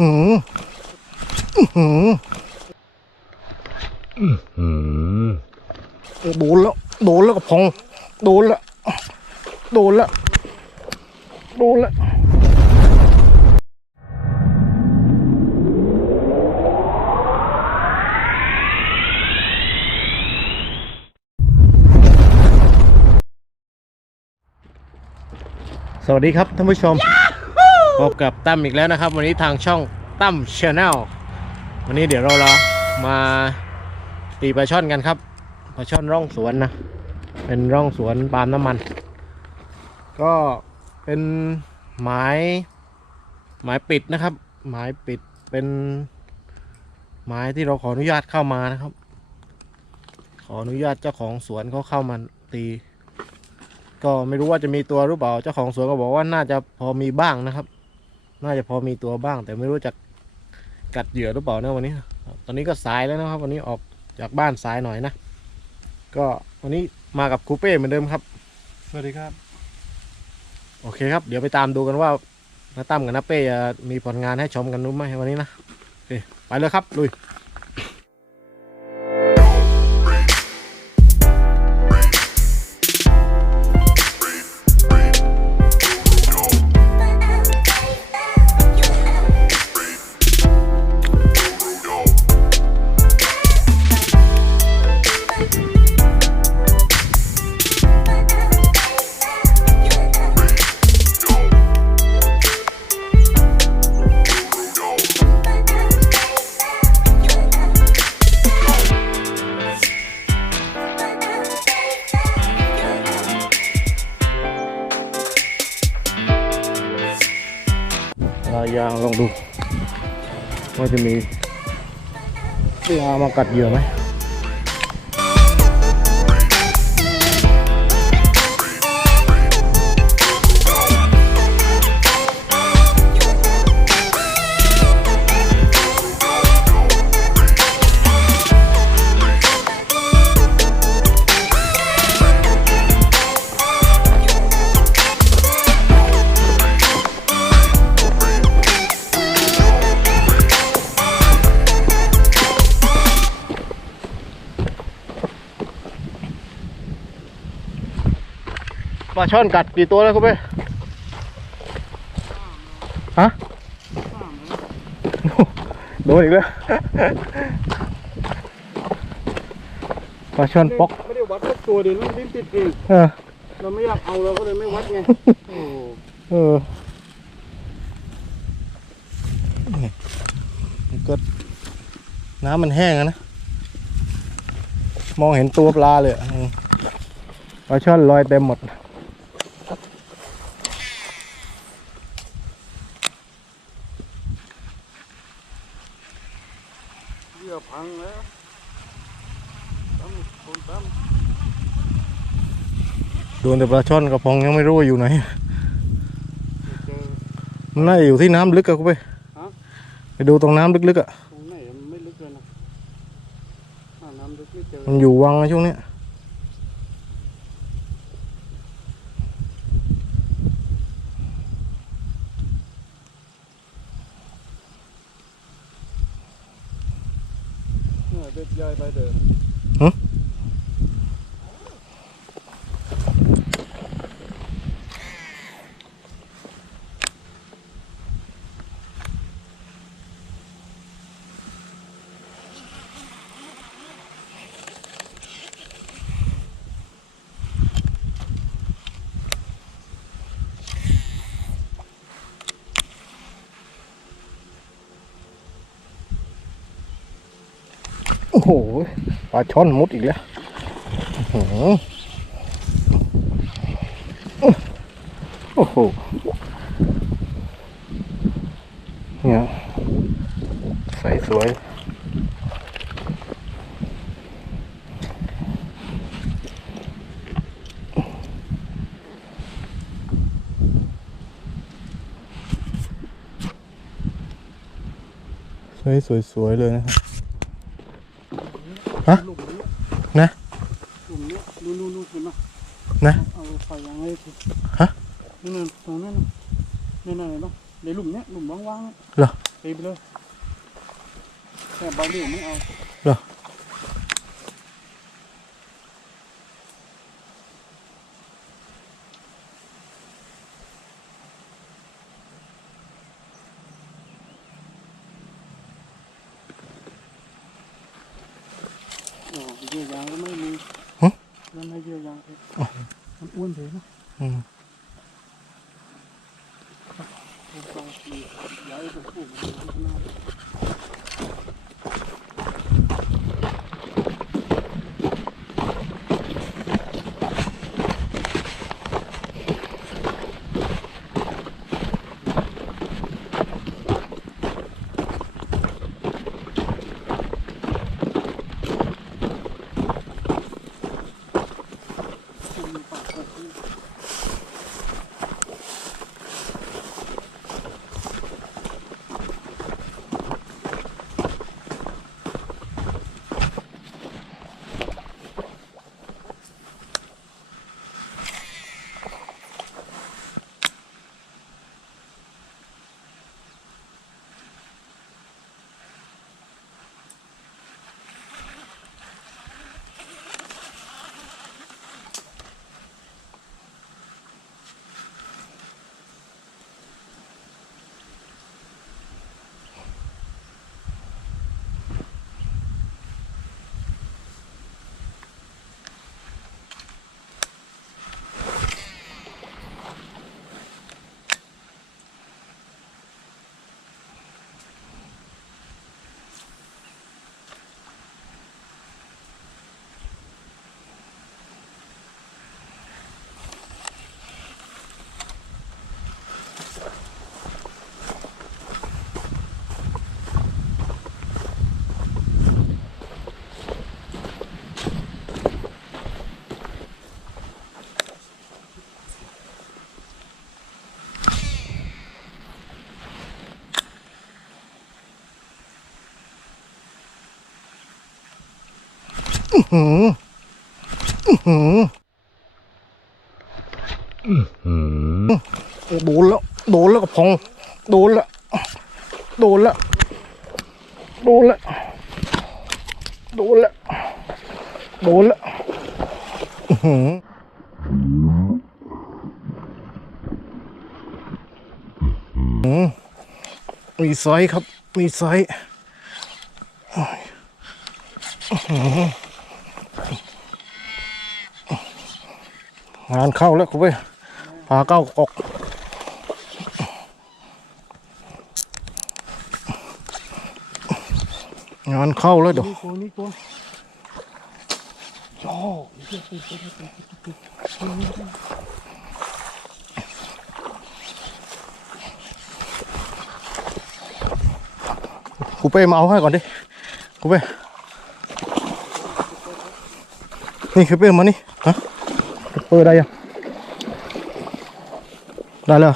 หือหือหือโดนแล้ว โดนแล้วก็พอง โดนแล้ว โดนแล้ว โดนแล้วสวัสดีครับท่านผู้ชม พบกับตั้มอีกแล้วนะครับ วันนี้ทางช่องตั้มชาแนลวันนี้เดี๋ยวเราเรามาตีปลาช่อนกันครับปลาช่อนร่องสวนนะ เป็นร่องสวนปาล์มน้ำมัน ก็เป็นหมายหมายปิดนะครับ หมายปิดเป็นหมายที่เราขออนุญาตเข้ามานะครับ ขออนุญาตเจ้าของสวนเขาเข้ามาตีก็ไม่รู้ว่าจะมีตัวหรือเปล่า เจ้าของสวนก็บอกว่าน่าจะพอมีบ้างนะครับ น่าจะพอมีตัวบ้าง แต่ไม่รู้จะกัดเหยื่อหรือเปล่านะวันนี้ ตอนนี้ก็สายแล้วนะครับ วันนี้ออกจากบ้านสายหน่อยนะ ก็วันนี้มากับคูเป้เหมือนเดิมครับ สวัสดีครับ โอเคครับ เดี๋ยวไปตามดูกันว่าน้าตั้มกับน้าเป้จะมีผลงานให้ชมกันรู้ไหมวันนี้นะโอเคไปเลยครับลุย ยางลองดู ว่าจะมีปลามากัดเหยื่อไหม ปลาช่อนกัดกี่ตัวแล้วคุณเป้ฮะโดนอีกแล้วปลาช่อนป๊อกไม่ได้วัดสักตัวเดียวมันดิ้นติดเองเออเราไม่อยากเอาเราก็เลยไม่วัดไงโอ้เออนี่มันก็น้ำมันแห้งอะนะ มองเห็นตัวปลาเลยอะอืมปลาช่อนลอยเต็มหมด เหยื่อพังแล้วตั้มคนตั้ม โดนแต่ปลาช่อนกระพงยังไม่รู้ว่าอยู่ไหนเจอมันน่าจะอยู่ที่น้ำลึกอะคุณไปฮะ ไปดูตรงน้ำลึกๆอะตรงไหนมันไม่ลึกเลยนะหาน้ำลึกไม่เจอมันอยู่วังนะช่วงเนี้ยเนี่ย โอ้โหปลาช่อนมุดอีกแล้วโอ้โหเนี่ยใสสวยสวยสวยสวยเลยนะครับ ฮะ หลุม นี้นะหลุมนี้นู่นนู่นนู่นเห็นไหมนะเอาไฟยังไงทีฮะนี่นั่นตรงนั้นน่ะนี่นั่นเห็นไหมในหลุมเนี้ยหลุมว่างๆอะเหรอเตีไปเลยแค่เบาเรี่ยวไม่เอาเหรอ เยื่อยางก็ไม่มีฮะแล้วไม่เยื่อยางเลยมันอ้วนเลยนะอืมผมฟังดีย้ายไปปลูกมันข้างหน้า หืมอื้อหือหือโดนแล้ว โดนแล้วกับพอง โดนล้วโดนล้วโดนล้วโดนล้วโดนล้วอื้อหือหือมีไซส์ครับ มีไซส์ งานเข้าแล้วคุณเว้ยปลาเก้ากอกงานเข้าแล้วเดี๋ยวนี่ตัวนี่ตัวโอ้กูเป้มาเอาให้ก่อนดิกูเป้นี่คือเป้มานี่ เปิดได้ยังได้แล้ว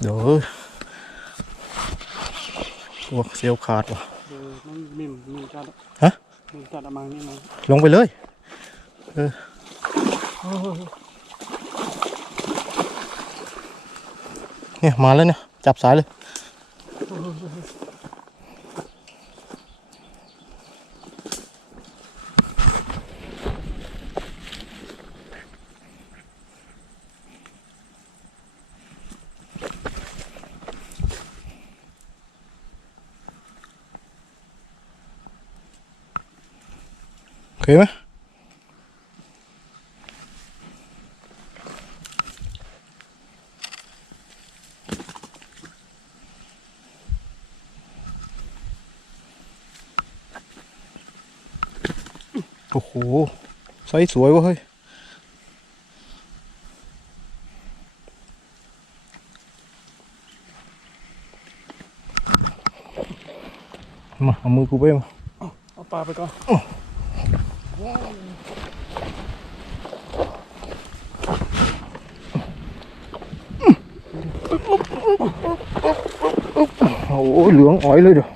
เดี๋ยวตัวเสียวขาดว่ะเดี๋ยวมันมินมินจัดฮะมินจัดเอามานี่มาลงไปเลย เออเนี่ยมาแล้วเนี่ย จับสายเลย โอเคไหมโอ้โหไซส์สวยวะเฮ้ยมาเอามือกูไปมาเอาปลาไปก่อน โอ้โหเหลืองอ๋อยเลยเดี๋ยว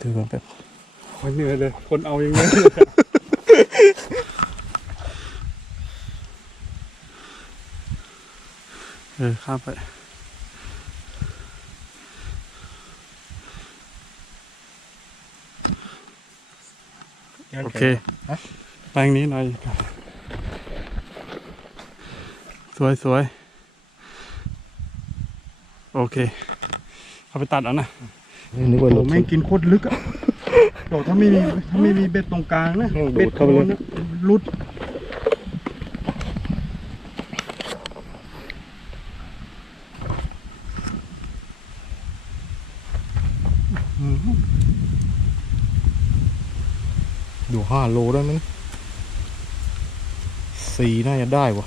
ถือมันแบบไม่เหนื่อยเลย คนเอาอย่างนี้เอ อข้ามไปโอเคแปลงนี้หน่อยสวยสวยโอเค เอาไปตัดเอานะนึกว่าโอ้รถแม่งกินโคตรลึกอะโอ้ถ้าไม่มีถ้าไม่มีเบ็ดตรงกลางนะโอ้โหเบ็ดเข้าไปเลยโดนนะรุดอืม อยู่ ห้าโลได้ไหมยสี่น่าจะได้วะ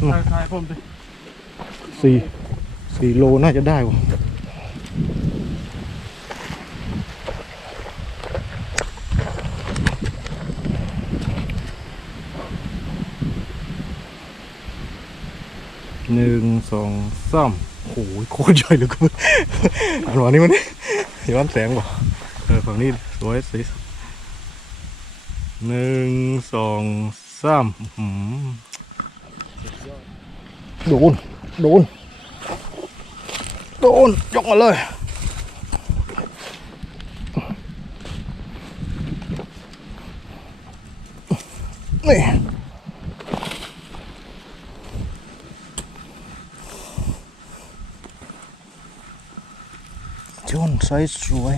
อืมถ่ายถ่ายผมสิสี่สี่โลน่าจะได้วะหนึ่งสองสามโอ้ยโคตรใหญ่เลยกูอันวันนี้มันย้อนแสงว่ะเออฝั่งนี้สวยสี หนึ่งสองสามโดน โดน โดน ยกมาเลย นี่จนไซส์สวย